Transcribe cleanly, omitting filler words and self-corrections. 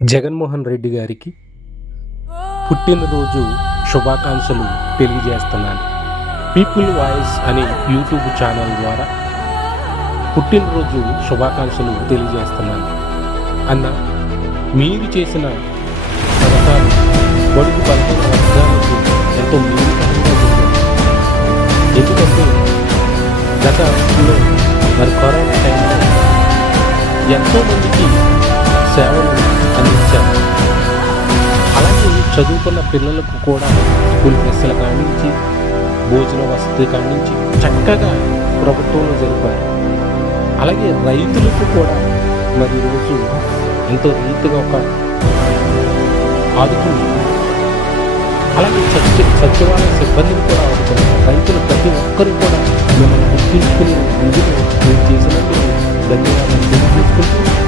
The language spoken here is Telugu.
జగన్మోహన్ రెడ్డి గారికి పుట్టినరోజు శుభాకాంక్షలు తెలియజేస్తున్నాను. పీపుల్ వాయిస్ అనే యూట్యూబ్ ఛానల్ ద్వారా పుట్టినరోజు శుభాకాంక్షలు తెలియజేస్తున్నాను. అన్న, మీరు చేసిన పథకాలు బడుగు బలహీన వర్గాలకు ఎంతో మేలుకరంగా జరిగింది. ఎందుకంటే గతంలో కరోనా టైంలో ఎంతోమందికి సేవలు అందించారు. అలాగే చదువుకున్న పిల్లలకు కూడా స్కూల్ బస్సుల కానించి భోజన వసతి కానించి చక్కగా ప్రభుత్వంలో జరిపారు. అలాగే రైతులకు కూడా మరి రోజు ఎంతో రీతిగా ఒక ఆదుకున్నారు. అలాగే సచివాలయ సిబ్బందిని కూడా ఆదుకున్నారు. రైతులు ప్రతి ఒక్కరూ కూడా మిమ్మల్ని గుర్తించుకుని ముందుకు మీరు చేసినట్టు ధన్యవాదాలు తెలియజేసుకుంటూ